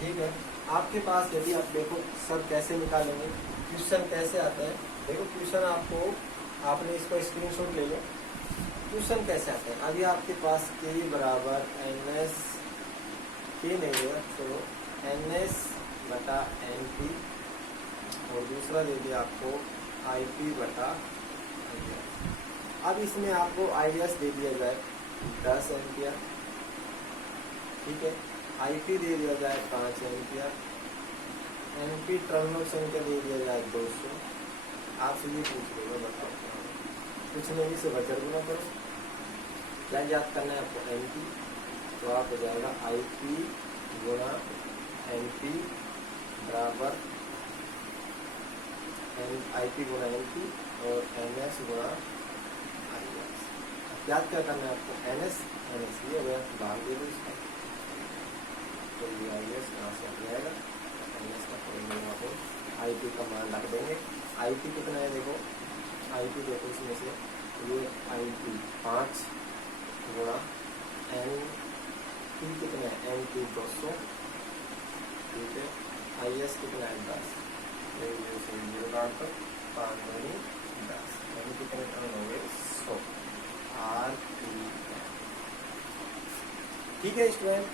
ठीक है। आपके पास यदि आप देखो सर कैसे निकालेंगे, क्वेश्चन कैसे आता है, देखो क्वेश्चन आपको, आपने इसको स्क्रीनशॉट ले लो, क्वेश्चन कैसे आते हैं। अभी आपके पास के बराबर एन एस के नहीं है, चलो एन एस बटा एन पी, और दूसरा दे दिया आपको आई पी बटा आई एस। अब इसमें आपको आई एस दे दिया जाए 10 एम्पियर, ठीक है, आई पी दे दिया जाए 5 एम्पियर, एन पी टर्मिनल संख्या दे दिया जाए 200। आपसे ये पूछ लेगा, बताओ कुछ नहीं से बचर गुना करो, क्या याद करना है आपको, एन पी, तो आप हो जाएगा आई पी गुणा एन पी बराबर आई पी गुणा एन पी और एन एस गुणा आई एस। याद क्या करना है आपको, एन एस ये अगर भाग दे दो इसका, तो ये आई एस यहाँ से आ जाएगा, एन एस का फॉर्मूला यहाँ पे आई पी का मान रख देंगे। आई पी कितना है देखो, आई पी देखो इसमें से ये आई पी 5 गुणा एन पी कितना है, एन पी 200, ठीक है, आई एस कितना है 10, जीरो काट कर 5 दूनी 10, यानी कितने टर्न हो गए 100 आर पी। ठीक है स्टूडेंट,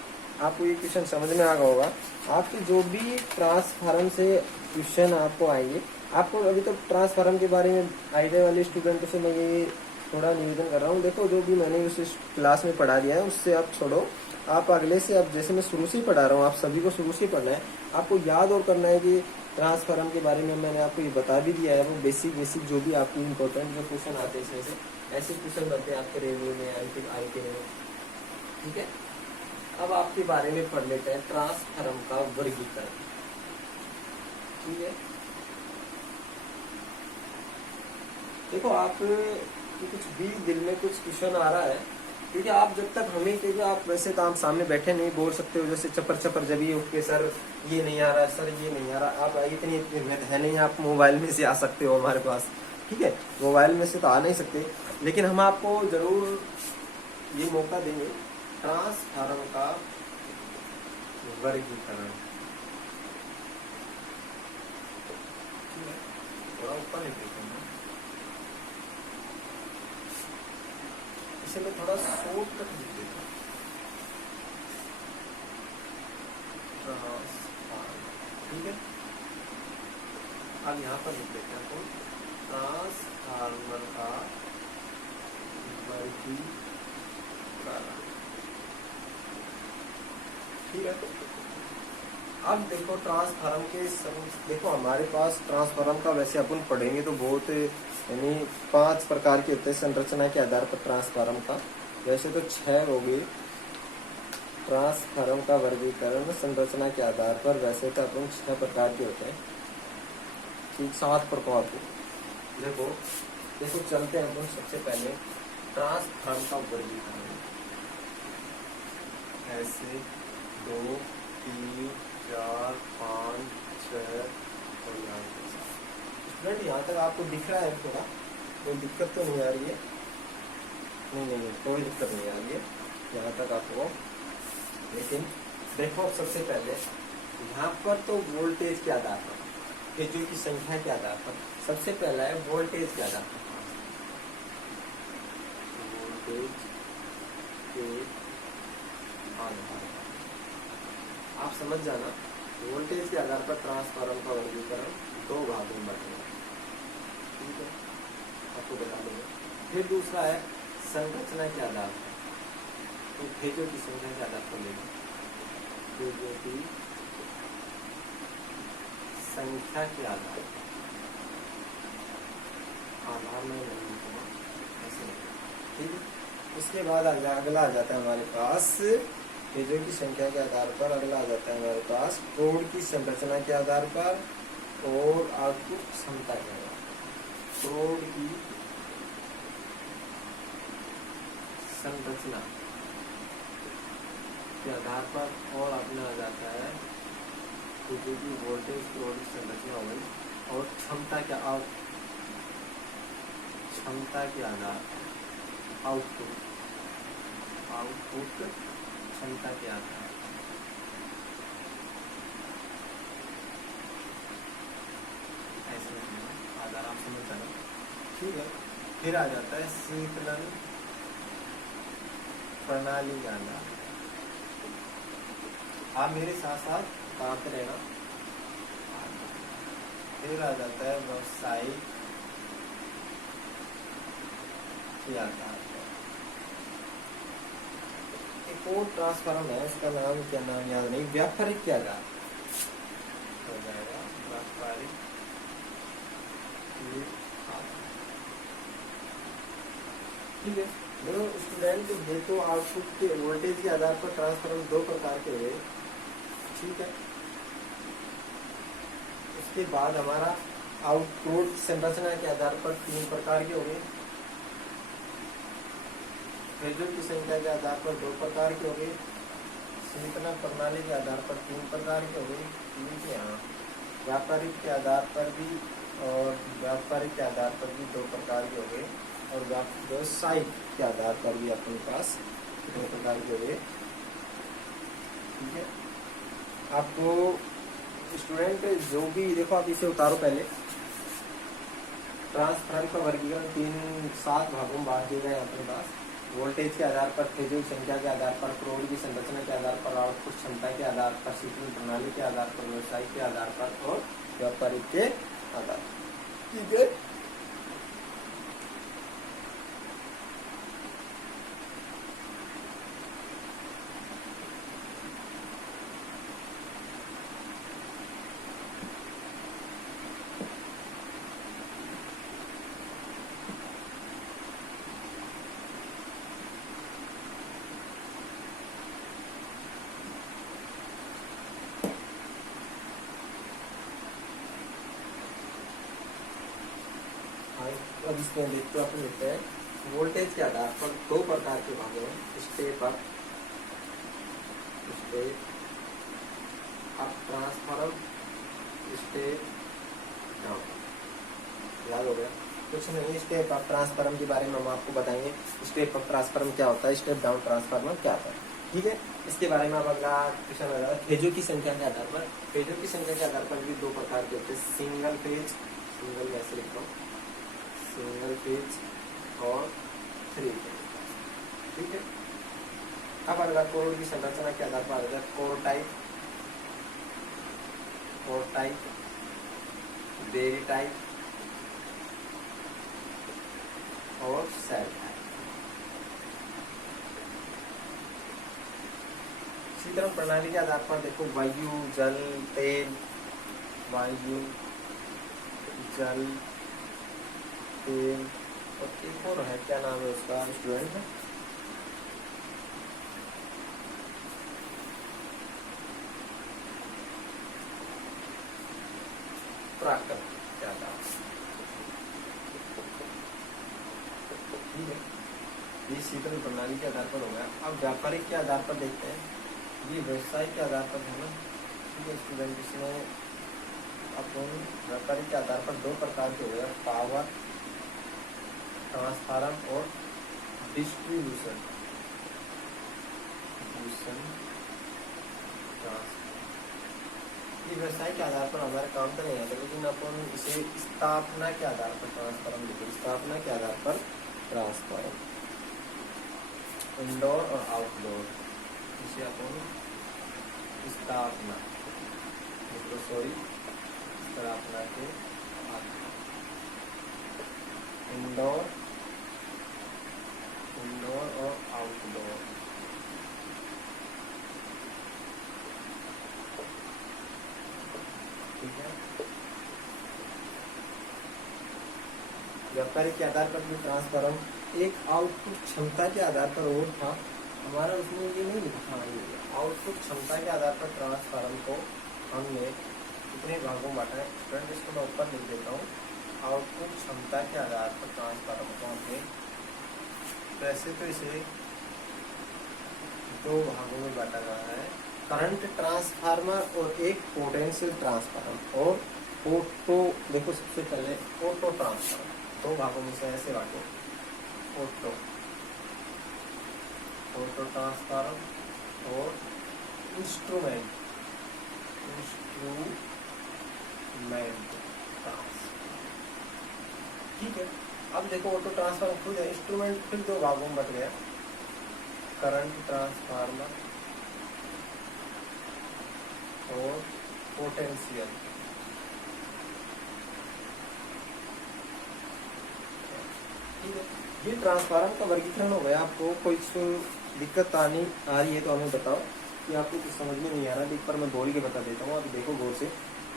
आपको ये क्वेश्चन समझ में आ गया होगा। आपके जो भी ट्रांसफार्म से क्वेश्चन आपको आएंगे, आपको अभी तो ट्रांसफार्म के बारे में आइडिया वाले स्टूडेंटों से मैं ये थोड़ा निवेदन कर रहा हूँ, देखो जो भी मैंने उस क्लास में पढ़ा दिया है उससे आप छोड़ो, आप अगले से, अब जैसे मैं शुरू से ही पढ़ा रहा हूँ, आप सभी को शुरू से ही पढ़ना है, आपको याद और करना है कि ट्रांसफार्म के बारे में मैंने आपको ये बता भी दिया है, वो बेसिक जो भी आपको इम्पोर्टेंट जो क्वेश्चन आते हैं इसमें से ऐसे क्वेश्चन बनते हैं आपके रेलवे में, आई टी में, ठीक है। अब आपके बारे में पढ़ लेते हैं ट्रांसफार्म का वर्गीकरण, ठीक है। देखो आप कुछ भी दिल में कुछ क्वेश्चन आ रहा है, क्योंकि आप जब तक हमें, क्योंकि आप वैसे तो आप सामने बैठे नहीं बोल सकते हो, जैसे चपर जब ये उठ के सर ये नहीं आ रहा, सर ये नहीं आ रहा, आप इतनी हिम्मत है नहीं, आप मोबाइल में से आ सकते हो हमारे पास, ठीक है, मोबाइल में से तो आ नहीं सकते, लेकिन हम आपको जरूर ये मौका देंगे ट्रांसफार्म का वर्गीकरण। थोड़ा ऊपर लिख देते हैं, इसे मैं थोड़ा शॉर्ट कट लिख देता हूँ, ठीक है। अब यहाँ पर लिख देते हैं तो ट्रांसफार्मर का वर्गीकरण, ठीक है। अब देखो ट्रांसफार्म के देखो हमारे पास ट्रांसफार्म का वैसे अपन पढ़ेंगे तो बहुत, यानी 5 प्रकार के होते हैं संरचना के आधार पर ट्रांसफार्म का, वैसे तो 6 हो गए ट्रांसफार्म का वर्गीकरण संरचना के आधार पर, वैसे तो अपन 6 प्रकार के होते हैं, ठीक, 7 प्रकार के। देखो चलते हैं अपन सबसे पहले ट्रांसफार्म का वर्गीकरण, ऐसे 2 3 4 5 6 और यहाँ तक आपको दिख रहा है, थोड़ा कोई दिक्कत तो नहीं आ रही है, नहीं कोई दिक्कत नहीं आ रही है यहाँ तक आपको। लेकिन देखो सबसे पहले यहाँ पर तो वोल्टेज के आधार पर, फेजों की संख्या के आधार पर, सबसे पहला है वोल्टेज के आधार पर, वोल्टेज के आधार पर आप समझ जाना, वोल्टेज के आधार पर ट्रांसफार्मर का वर्गीकरण 2 भागों में बटेगा, ठीक है, आपको बता देंगे। फिर दूसरा है संरचना के आधार पर, तो फेजों की संख्या के आधार पर लेंगे, फेजों की संख्या के आधार में नहीं, ऐसे, ठीक है। उसके बाद अगला आ जाता है हमारे पास, फेजों की संख्या के आधार पर अगला आ जाता है हमारे पास कोड की संरचना के आधार पर और आउटपुट क्षमता के आधार पर, कोड की संरचना के आधार पर, और अपना आ जाता है तो जो भी वोल्टेज कोड की संरचना हो गई, और क्षमता के आधार आउटपुट क्षमता के आधार, आप समझ जाना, ठीक है। फिर आ जाता है शीतलन प्रणाली के आधार। आप मेरे साथ साथ पढ़ते रहना। फिर आ जाता है व्यावसायिक के आधार पर। एक और ट्रांसफार्म है, इसका नाम क्या, नाम याद नहीं, व्यापारिक के आधार हो जाएगा, व्यापारिक के आधार, ठीक है। देखो स्टूडेंट, ये तो आउटपुट के वोल्टेज के आधार पर ट्रांसफार्मर दो प्रकार के हुए, ठीक है। उसके बाद हमारा आउटपुट संरचना के आधार पर तीन प्रकार के हो गए, फेजों की संख्या के आधार पर दो प्रकार के हो गए, शीतलन प्रणाली के आधार पर तीन प्रकार के हो गए, ठीक है। हाँ, व्यापारिक के आधार पर भी और व्यापारिक के आधार पर भी दो प्रकार के हो गए, और व्यावसायिक के आधार पर भी अपने पास दो प्रकार के हो गए, ठीक है। आपको स्टूडेंट जो भी, देखो आप इसे उतारो पहले। ट्रांसफार्मर का वर्गीकरण 7 भागों में बांट दिया गया है अपने पास। वोल्टेज के आधार पर, फेजों की संख्या के आधार पर, करोड़ की संरचना के आधार पर, आउटपुट क्षमता के आधार पर, शीतलन प्रणाली के आधार पर, व्यवसाय के आधार पर और व्यापारिक के आधार पर, ठीक है। अब इसमें देखते अपन लेते हैं वोल्टेज के आधार पर दो प्रकार के भाग हैं, step up, step up transformer, step down. याद हो गया? कुछ नहीं, स्टेप अप ट्रांसफार्मर के बारे में हम आपको बताएंगे। स्टेप अप ट्रांसफार्मर क्या होता है, स्टेप डाउन ट्रांसफार्मर क्या होता है, ठीक है। इसके बारे में अब अगला क्वेश्चन आ रहा है फेजों की संख्या के आधार पर। फेजों की संख्या के आधार पर भी दो प्रकार के होते हैं, सिंगल फेज, सिंगल ऐसे लिखता हूँ, सिंगल फेज और 3 फेज, ठीक है। अब अगला कोर की संरचना के आधार पर आ core type, core type, berry type और सेल टाइप। शीतलन प्रणाली के आधार पर देखो वायु, जल, तेल, वायु, जल, तेल और एक और है, क्या नाम है उसका स्टूडेंट है, प्राकृतिक के आधार, ठीक है। ये शीतलन प्रणाली के आधार पर हो गया। अब व्यापारिक के आधार पर देखते हैं, ये व्यवसाय के आधार पर है ना, ठीक है स्टूडेंट। इसमें अपन व्यापारिक के आधार पर दो प्रकार के हो गया, पावर ट्रांसफार्मर और डिस्ट्रीब्यूशन ये व्यवसाय के आधार पर हमारे काम तो नहीं आता, लेकिन अपन इसे स्थापना के आधार पर ट्रांसफार्मर लिखें, स्थापना के आधार पर ट्रांसफार्मर, इंडोर और आउटडोर, इसे अपन स्थापना, सॉरी स्थापना के इंडोर, इंडोर और आउटडोर, ठीक है। व्यापारिक के आधार पर भी ट्रांसफार्मर एक आउटपुट क्षमता के आधार पर और था हमारा, उसमें ये नहीं लिखा है। आउटपुट क्षमता के आधार पर ट्रांसफार्मर को हमने कितने भागों में बांटा है, स्टूडेंट इसको मैं ऊपर लिख देता हूँ। आउटपुट क्षमता के आधार पर ट्रांसफार्मर को हमने वैसे तो इसे दो भागों में बांटा गया है, करंट ट्रांसफार्मर और एक पोटेंशियल ट्रांसफार्मर और ऑटो। देखो सबसे पहले ऑटो ट्रांसफार्मर, दो भागों में से ऐसे बांटे, ऑटो, ऑटो ट्रांसफार्मर और इंस्ट्रूमेंट, इंस्ट्रूमेंट ट्रांसफार्मर, ठीक है। अब देखो ऑटो ट्रांसफार्मर खुद है, इंस्ट्रूमेंट फिर दो भागों में बट गया, करंट ट्रांसफार्मर और पोटेंशियल। ठीक है, ये ट्रांसफार्मर का वर्गीकरण हो गया। आपको कोई दिक्कत आनी आ रही है तो हमें बताओ कि आपको कुछ समझ में नहीं आ रहा, एक पर मैं बोल के बता देता हूँ। अब देखो गौर से,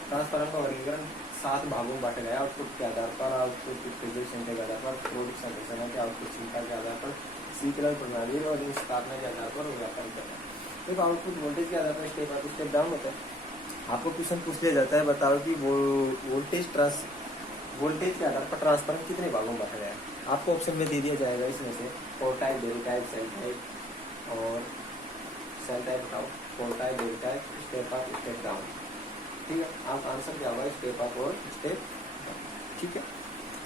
ट्रांसफार्मर का वर्गीकरण 7 भागों में बांटा गया। आउटपुट के आधार पर, आउटपुट उत्तेजक संख्या के आधार पर, प्रोडक्ट संरचना के, आउटपुट क्षमता के आधार पर, शीतलन प्रणाली और स्थापना के आधार पर व्यापार करना है। देखो आउटपुट वोल्टेज के आधार पर स्टेप अप स्टेप डाउन होता है। आपको क्वेश्चन पूछ लिया जाता है, बताओ कि वो वोल्टेज के आधार पर ट्रांसफार्मर कितने भागों में बांटा गया है। आपको ऑप्शन में दे दिया जाएगा इसमें से core type, berry type, shell type और सेल टाइप बताओ, core type, berry type, step up step down. ठीक है, आप आंसर क्या होगा, स्टेप अप और स्टेप डाउन। ठीक है,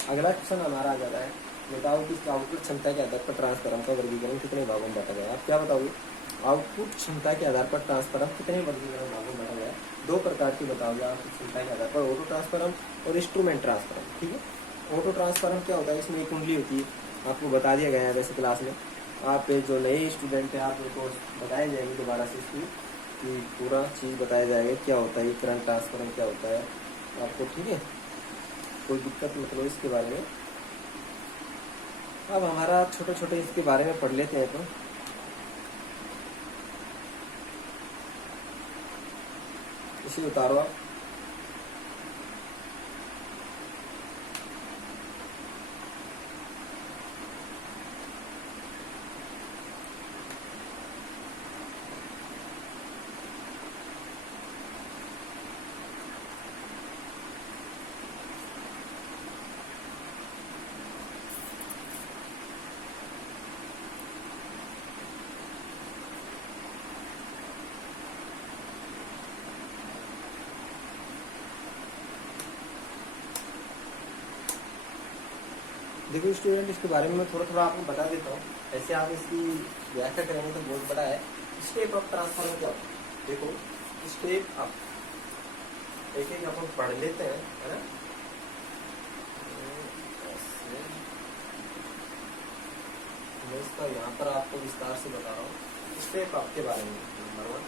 अगला क्वेश्चन हमारा आ जाता है, बताओ कि आउटपुट क्षमता के आधार पर ट्रांसफार्मर का वर्गीकरण कितने भागों में बांटा गया है। आप क्या बताओगे, आउटपुट क्षमता के आधार पर ट्रांसफार्मर कितने वर्गीकरण भागों में बांटा गया है। 2 प्रकार की बताओगे आउटपुट क्षमता के आधार पर, ऑटो ट्रांसफार्मर और इंस्ट्रूमेंट ट्रांसफार्मर। ठीक है, ऑटो ट्रांसफार्मर क्या होता है, इसमें एक कुंडली होती है, आपको बता दिया गया है वैसे क्लास में। आप जो नए स्टूडेंट हैं आपको बताया जाएंगे दोबारा से इसकी कि पूरा चीज़ बताया जाएगा क्या होता है, करंट ट्रांसफार्मर क्या होता है आपको। ठीक है, कोई दिक्कत मतलब इसके बारे में। अब हमारा छोटे छोटे इसके बारे में पढ़ लेते हैं। तो इसे उतारो आप। देखो स्टूडेंट, इसके बारे में मैं थोड़ा थोड़ा आपको बता देता हूँ, ऐसे आप इसकी व्याख्या करेंगे तो बहुत बड़ा है। स्टेप अप ट्रांसफार्मर क्या होता है, देखो स्टेप अप एक एक अपन पढ़ लेते हैं, है ना। मैं इसका यहाँ पर आपको विस्तार से बता रहा हूँ स्टेप अप के बारे में। नंबर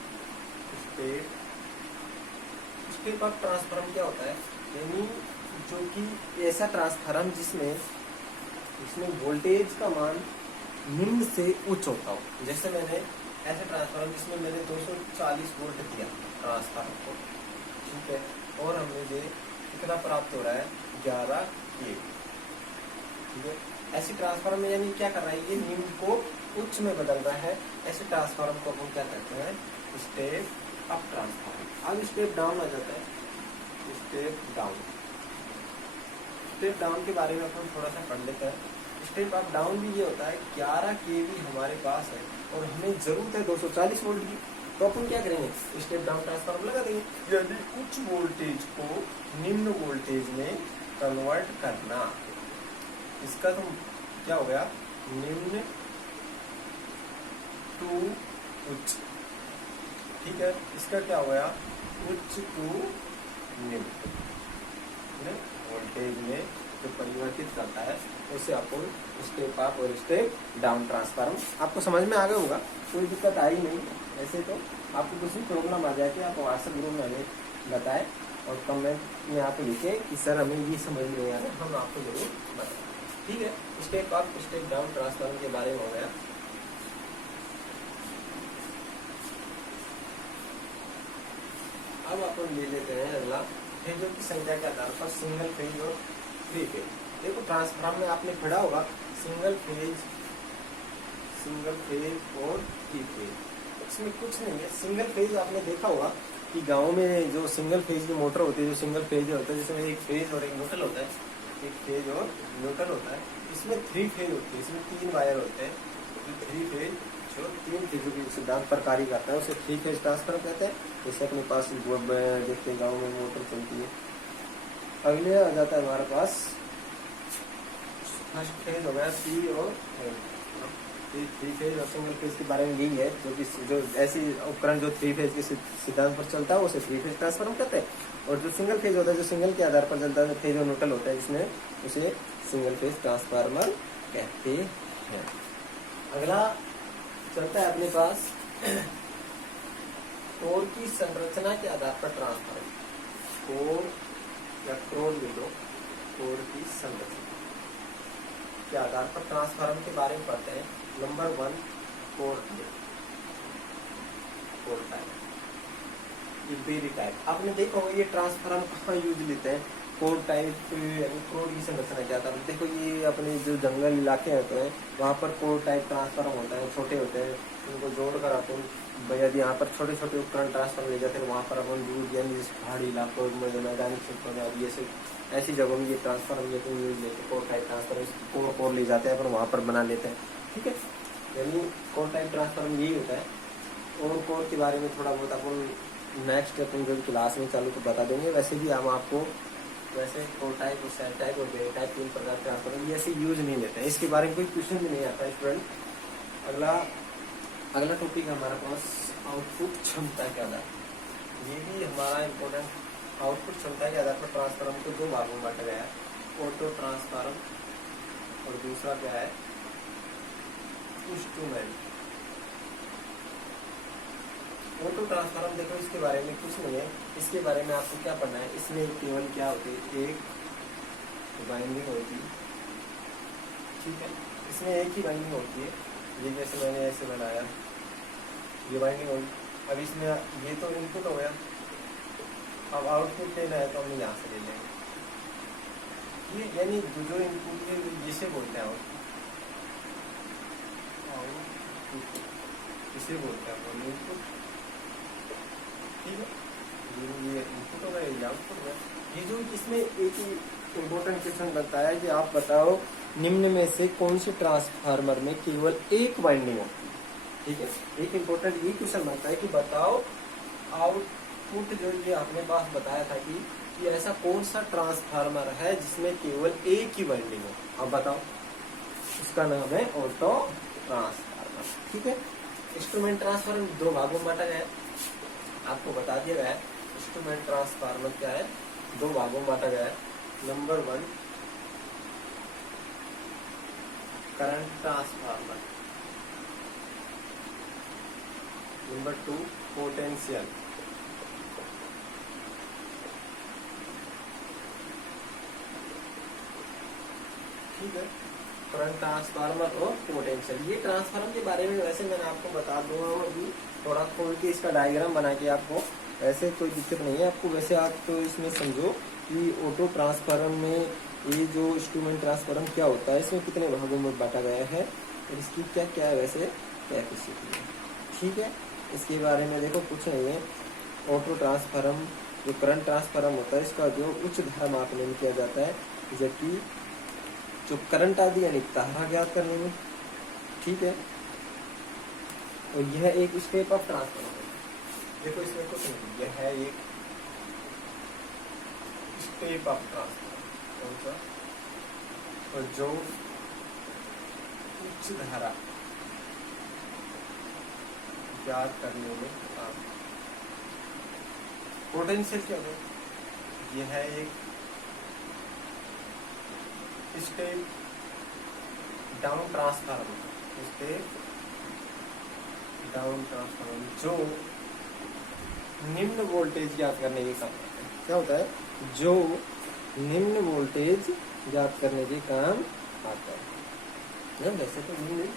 1, स्टेप अप ट्रांसफार्मर क्या होता है, यानी जो कि ऐसा ट्रांसफार्मर जिसमें वोल्टेज का मान निम्न से उच्च होता हो। जैसे मैंने ऐसे ट्रांसफार्मर जिसमें मैंने 240 वोल्ट दिया ट्रांसफार्मर को, ठीक है, और हमें ये कितना प्राप्त हो रहा है, 11 kV। ठीक है, ऐसे ट्रांसफार्मर में यानी क्या कर रहा है, ये निम्न को उच्च में बदल रहा है। ऐसे ट्रांसफार्मर को हम क्या कहते हैं, स्टेप अप ट्रांसफार्मर। अब स्टेप डाउन आ जाता है, स्टेप डाउन। स्टेप डाउन के बारे में अपन थोड़ा सा पढ़ लेते हैं। स्टेप अप डाउन भी ये होता है, 11 kV हमारे पास है और हमें जरूरत है 240 वोल्ट की, तो अपन क्या करेंगे, स्टेप डाउन ट्रांसफार्मर लगा देंगे। यदि उच्च वोल्टेज को निम्न वोल्टेज में कन्वर्ट करना, इसका तो क्या हो गया, निम्न टू उच्च। ठीक है, इसका क्या हो गया, उच्च टू निम्न। वोल्टेज में जो परिवर्तित करता है उसे अपन स्टेप अप और स्टेप डाउन ट्रांसफार्मर। आपको समझ में आ गया होगा, कोई दिक्कत आई नहीं। ऐसे तो आपको कुछ भी प्रॉब्लम आ जाए कि आप व्हाट्सएप ग्रुप में हमें बताएं और कमेंट में आप लिखें कि सर हमें ये समझ नहीं आ रहा, हम आपको जरूर बताएं। ठीक है, step up step down transformer के बारे में हो गया। अब अपन ले लेते हैं अगला, फेजों की संख्या के आधार पर सिंगल फेज और 3 फेज। देखो ट्रांसफार्मर में आपने पढ़ा होगा सिंगल फेज और 3 फेज। इसमें कुछ नहीं है, सिंगल फेज आपने देखा होगा कि गाँव में जो सिंगल फेज की मोटर होती है, जो सिंगल फेज होता है जिसमें एक फेज और एक न्यूट्रल होता है, एक फेज और न्यूट्रल होता है। इसमें 3 फेज होती है, इसमें 3 वायर होते हैं। 3 फेज जो 3 फेजों के सिद्धांत पर कार्य करता है उसे 3 फेज ट्रांसफार्मर कहते हैं। जैसे अपने पास देखते हैं गाँव में मोटर चलती है। अगले आ जाता है हमारे पास फर्स्ट फेज हो गया, C और L। थ्री फेज और सिंगल फेज के बारे में यही है, जो ऐसी उपकरण जो थ्री फेज के सिद्धांत पर चलता है उसे थ्री फेज ट्रांसफार्मर कहते हैं, और जो सिंगल फेज होता है जो सिंगल के आधार पर चलता है फेज और न्यूट्रल होता है जिसमें उसे सिंगल फेज ट्रांसफार्मर कहते हैं। अगला चलता है अपने पास कोर की संरचना के आधार पर ट्रांसफार्मर। कोर या क्रोड ले लो, कोर की संरचना के आधार पर ट्रांसफार्मर के बारे में पढ़ते हैं। Number 1 core type, berry type. आपने देखा होगा ये ट्रांसफार्मर कहाँ यूज लेते हैं, कोर टाइप यानी कोर की संरचना क्या था। देखो ये अपने जो जंगल इलाके होते हैं वहाँ पर कोर टाइप ट्रांसफार्मर होता है, छोटे होते हैं, उनको जोड़कर अपन यदि यहाँ पर छोटे छोटे उपकरण ट्रांसफार्मर ले जाते हैं वहाँ पर अपन दूर यानी जैसे पहाड़ी इलाकों में मैदानी क्षेत्रों में ये से ऐसी जगहों में ये ट्रांसफार्मर यूज लेते हैं। कोर टाइप ट्रांसफार्मर कोर ले जाते हैं अपन वहाँ पर बना लेते हैं, ठीक है। यानी कोर टाइप ट्रांसफार्मर यही होता है। और कोर के बारे में थोड़ा बहुत अपन नेक्स्ट अपन जो क्लास में चालू तो बता देंगे। वैसे भी हम आपको वैसे कोर टाइप और सेल टाइप और बेरी टाइप 3 प्रकार के ट्रांसफार्मर ये ऐसे यूज नहीं लेते हैं, इसके बारे में कोई क्वेश्चन भी नहीं आता है स्टूडेंट। अगला टॉपिक हमारे पास आउटपुट क्षमता के आधार। ये भी हमारा इम्पोर्टेंट। आउटपुट क्षमता के आधार पर ट्रांसफार्मर को 2 भागों में बांटा गया है, ऑटो ट्रांसफार्मर और दूसरा क्या है इंस्ट्रूमेंट। ऑटो ट्रांसफार्मर देखो इसके बारे में कुछ नहीं है, इसके बारे में आपको क्या पढ़ना है, इसमें केवल क्या होती है एक वाइंडिंग होती है, ठीक है। इसमें एक ही वाइंडिंग होती है, ये जैसे मैंने ऐसे बनाया ये वाइंडिंग होगी। अब इसमें ये तो इनपुट हो गया, अब आउटपुट लेना है तो हम यहाँ से ले लेंगे। ये यानी जो इनपुट है जिसे बोलते हैं आउटपुट, इसे बोलते हैं इनपुट, ठीक है। ये इनपुट हो गया, ये आउटपुट हो गया। ये जो इसमें एक ही इम्पोर्टेंट क्वेश्चन बनता है कि आप बताओ निम्न में से कौन से ट्रांसफार्मर में केवल एक वाइंडिंग होती है, ठीक है। एक इम्पोर्टेंट ये क्वेश्चन बनता है कि बताओ आउटपुट जो ये आपने पास बताया था कि ऐसा कौन सा ट्रांसफार्मर है जिसमें केवल एक ही वाइंडिंग हो। अब बताओ, उसका नाम है ऑटो ट्रांसफार्मर, ठीक है। इंस्ट्रूमेंट ट्रांसफार्मर 2 भागों में बांटा गया है, आपको बता दिया गया है। इंस्ट्रूमेंट ट्रांसफार्मर क्या है, 2 भागों में बांटा गया है। Number 1 current transformer, number 2 potential, ठीक है। करंट ट्रांसफार्मर और पोटेंशियल, ये ट्रांसफार्मर के बारे में वैसे मैंने आपको बता दूंगा अभी थोड़ा खोल के इसका डायग्राम बना के आपको, वैसे कोई दिक्कत नहीं है आपको। वैसे आप तो इसमें समझो कि ऑटो ट्रांसफार्मर में ये जो इंस्ट्रूमेंट ट्रांसफार्मर क्या होता है, इसमें कितने भागों में बांटा गया है और इसकी क्या क्या है वैसे कैपेसिटी है, ठीक है। इसके बारे में देखो कुछ नहीं है। ऑटो ट्रांसफार्मर जो करंट ट्रांसफार्मर होता है इसका जो उच्च धारा मापने में किया जाता है, जबकि जो करंट आदि यानी धारा ज्ञात करने में, ठीक है। और यह एक स्टेप ऑफ ट्रांसफार्मर है। देखो इसमें कुछ नहीं, यह है एक स्टेप ऑफ ट्रांसफार्मर, कौन सा, और जो उच्च धारा ज्ञात करने में काम। पोटेंशियल क्या है, यह है एक step down transformer, step down transformer जो निम्न वोल्टेज ज्ञात करने के काम आता है। क्या होता है, जो निम्न वोल्टेज ज्ञात करने के काम आता है। वैसे तो निम्न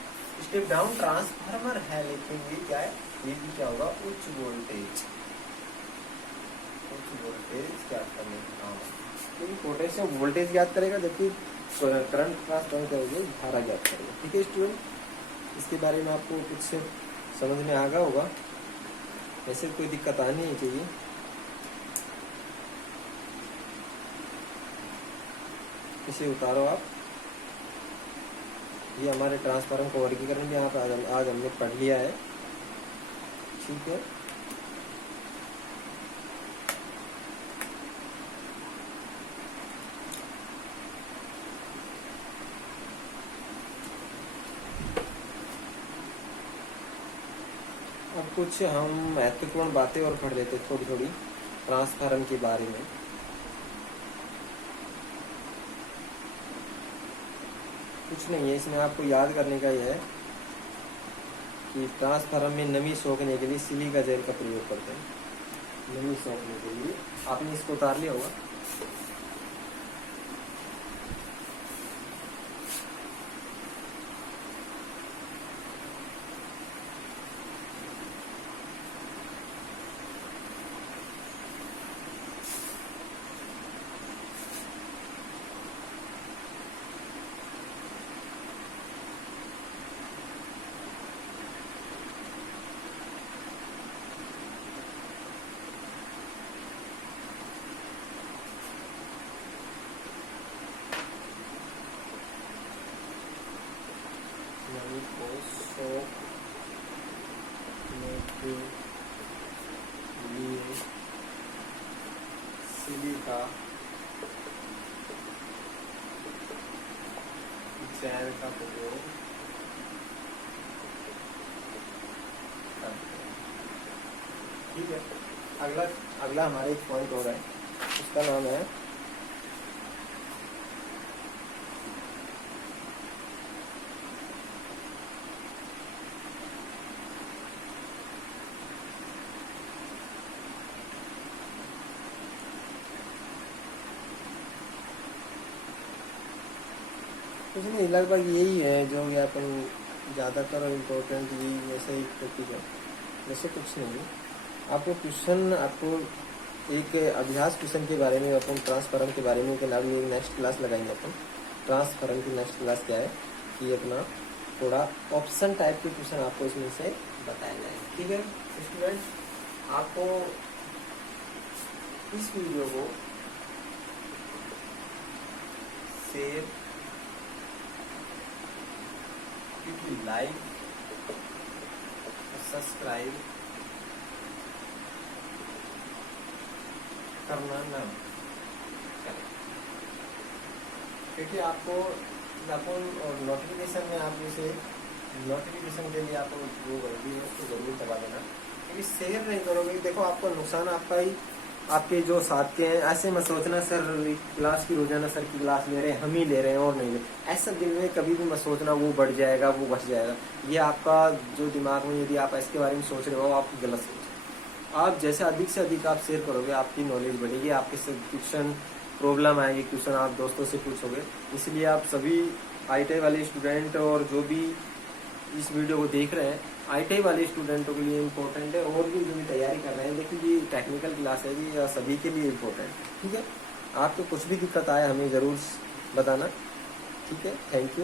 स्टेप डाउन ट्रांसफार्मर है, लेकिन ये क्या है, ये भी क्या होगा, उच्च वोल्टेज ज्ञात करने का काम है। क्योंकि पोटेंशियल वोल्टेज ज्ञात करेगा जबकि करंट ट्रांसफार्मर करेगा धारा ज्ञात करेगा, ठीक है स्टूडेंट। इसके बारे में आपको कुछ समझ में आ गया होगा, वैसे कोई दिक्कत आनी नहीं चाहिए। इसे उतारो आप। ये हमारे ट्रांसफार्मर का वर्गीकरण भी आज हमने पढ़ लिया है, ठीक है। कुछ हम महत्वपूर्ण बातें और पढ़ लेते थोड़ी थोड़ी ट्रांसफार्म के बारे में। कुछ नहीं है इसमें, आपको याद करने का यह है कि ट्रांसफार्म में नमी सोखने के लिए सिलिका जेल का प्रयोग करते हैं। नमी सोखने के लिए आपने इसको उतार लिया होगा। नमी को सोखने के लिए सिलिका जेल का प्रयोग करते हैं। ठीक है, अगला हमारा एक पॉइंट हो रहा है, उसका नाम है कुछ नहीं, लगभग यही है जो भी अपन ज़्यादातर इम्पोर्टेंट यही वैसे ही टॉपिक है, वैसे कुछ नहीं। आपको क्वेश्चन, आपको एक अभ्यास क्वेश्चन के बारे में, अपन ट्रांसफार्म के बारे में अभी नेक्स्ट क्लास लगाएंगे। अपन ट्रांसफार्म की नेक्स्ट क्लास क्या है कि अपना थोड़ा ऑप्शन टाइप के क्वेश्चन आपको इसमें से बताया जाए। ठीक है स्टूडेंट, आपको इस वीडियो को शेयर, लाइक, सब्सक्राइब करना ना करें, क्योंकि आपको अपन और नोटिफिकेशन में आप जैसे नोटिफिकेशन के लिए आपको जो गलती है उसको जरूर दबा देना, क्योंकि शेयर नहीं करोगे देखो आपको नुकसान आपका ही, आपके जो साथ के हैं। ऐसे मत सोचना सर क्लास की रोजाना सर की क्लास ले रहे हैं, हम ही ले रहे हैं और नहीं ले, ऐसा दिल में कभी भी मत सोचना वो बढ़ जाएगा वो घट जाएगा। ये आपका जो दिमाग में यदि आप इसके बारे में सोच रहे हो आपकी गलत सोच। आप जैसे अधिक से अधिक आप शेयर करोगे आपकी नॉलेज बढ़ेगी, आपके क्वेश्चन प्रॉब्लम आएगी, क्वेश्चन आप दोस्तों से पूछोगे। इसलिए आप सभी ITI वाले स्टूडेंट और जो भी इस वीडियो को देख रहे हैं ITI वाले स्टूडेंटों के लिए इम्पोर्टेंट है, और भी जो भी तैयारी कर रहे हैं देखिए ये टेक्निकल क्लास है जी, सभी के लिए इम्पोर्टेंट है। ठीक है, आपको कुछ भी दिक्कत आए हमें ज़रूर बताना। ठीक है, थैंक यू।